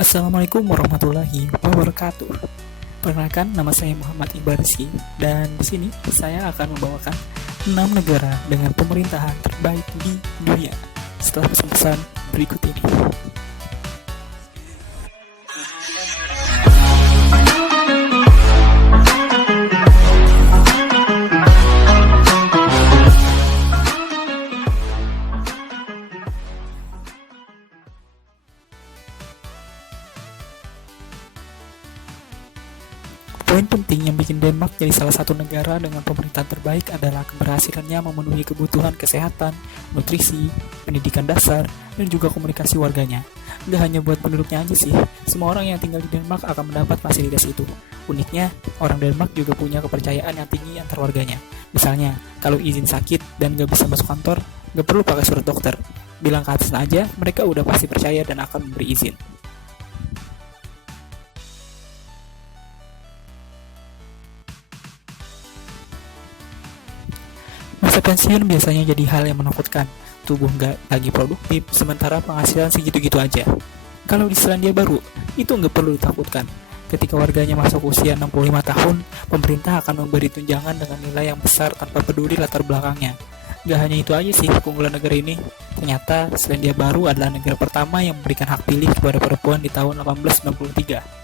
Assalamualaikum warahmatullahi wabarakatuh. Perkenalkan, nama saya Muhammad Iqbal Rizky, dan di sini saya akan membawakan 6 negara dengan pemerintahan terbaik di dunia setelah pesan-pesan berikut ini. Poin penting yang bikin Denmark jadi salah satu negara dengan pemerintahan terbaik adalah keberhasilannya memenuhi kebutuhan kesehatan, nutrisi, pendidikan dasar, dan juga komunikasi warganya. Nggak hanya buat penduduknya aja sih, semua orang yang tinggal di Denmark akan mendapat fasilitas itu. Uniknya, orang Denmark juga punya kepercayaan yang tinggi antar warganya. Misalnya, kalau izin sakit dan nggak bisa masuk kantor, nggak perlu pakai surat dokter. Bilang ke atasan aja, mereka udah pasti percaya dan akan memberi izin. Masa pensiun biasanya jadi hal yang menakutkan. Tubuh nggak lagi produktif, sementara penghasilan segitu-gitu aja. Kalau di Selandia Baru, itu nggak perlu ditakutkan. Ketika warganya masuk usia 65 tahun, pemerintah akan memberi tunjangan dengan nilai yang besar tanpa peduli latar belakangnya. Nggak hanya itu aja sih keunggulan negara ini. Ternyata Selandia Baru adalah negara pertama yang memberikan hak pilih kepada perempuan di tahun 1893.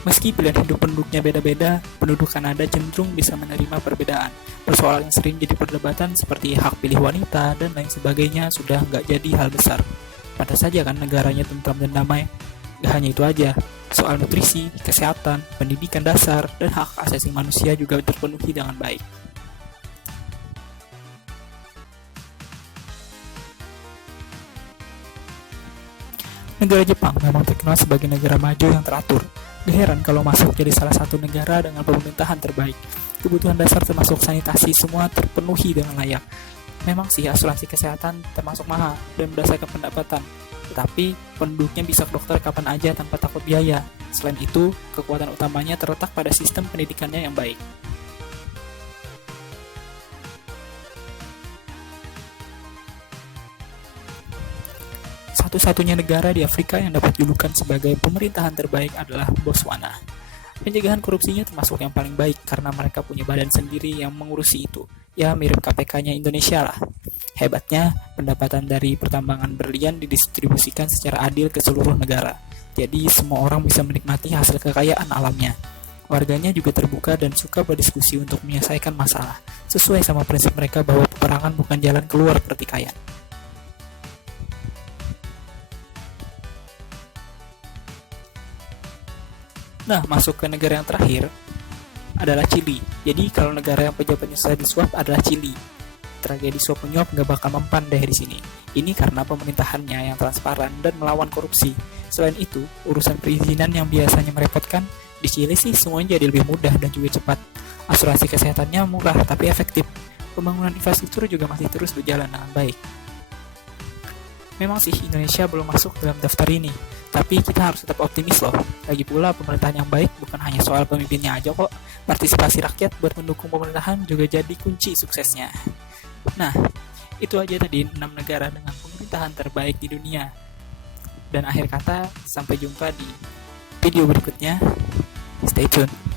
Meski pilihan hidup penduduknya beda-beda, penduduk Kanada cenderung bisa menerima perbedaan. Persoalan yang sering jadi perdebatan seperti hak pilih wanita dan lain sebagainya sudah nggak jadi hal besar. Pantas saja kan negaranya tentram dan damai. Gak hanya itu aja, soal nutrisi, kesehatan, pendidikan dasar, dan hak asasi manusia juga terpenuhi dengan baik. Negara Jepang memang terkenal sebagai negara maju yang teratur. Gak heran kalau masuk jadi salah satu negara dengan pemerintahan terbaik. Kebutuhan dasar termasuk sanitasi semua terpenuhi dengan layak. Memang sih asuransi kesehatan termasuk mahal dan berdasarkan pendapatan. Tetapi penduduknya bisa ke dokter kapan aja tanpa takut biaya. Selain itu, kekuatan utamanya terletak pada sistem pendidikannya yang baik. Satu-satunya negara di Afrika yang dapat julukan sebagai pemerintahan terbaik adalah Botswana. Pencegahan korupsinya termasuk yang paling baik karena mereka punya badan sendiri yang mengurusi itu. Ya, mirip KPK-nya Indonesia lah. Hebatnya, pendapatan dari pertambangan berlian didistribusikan secara adil ke seluruh negara. Jadi, semua orang bisa menikmati hasil kekayaan alamnya. Warganya juga terbuka dan suka berdiskusi untuk menyelesaikan masalah, sesuai sama prinsip mereka bahwa peperangan bukan jalan keluar pertikaian. Nah, masuk ke negara yang terakhir adalah Chili. Jadi, kalau negara yang pejabatnya sudah disuap adalah Chili. Tragedi suap menyuap nggak bakal mempan deh di sini. Ini karena pemerintahannya yang transparan dan melawan korupsi. Selain itu, urusan perizinan yang biasanya merepotkan, di Chili sih semuanya jadi lebih mudah dan juga cepat. Asuransi kesehatannya murah tapi efektif. Pembangunan infrastruktur juga masih terus berjalan dengan baik. Memang sih Indonesia belum masuk dalam daftar ini, tapi kita harus tetap optimis loh. Lagi pula pemerintahan yang baik bukan hanya soal pemimpinnya aja kok. Partisipasi rakyat buat mendukung pemerintahan juga jadi kunci suksesnya. Nah, itu aja tadi 6 negara dengan pemerintahan terbaik di dunia. Dan akhir kata, sampai jumpa di video berikutnya. Stay tune.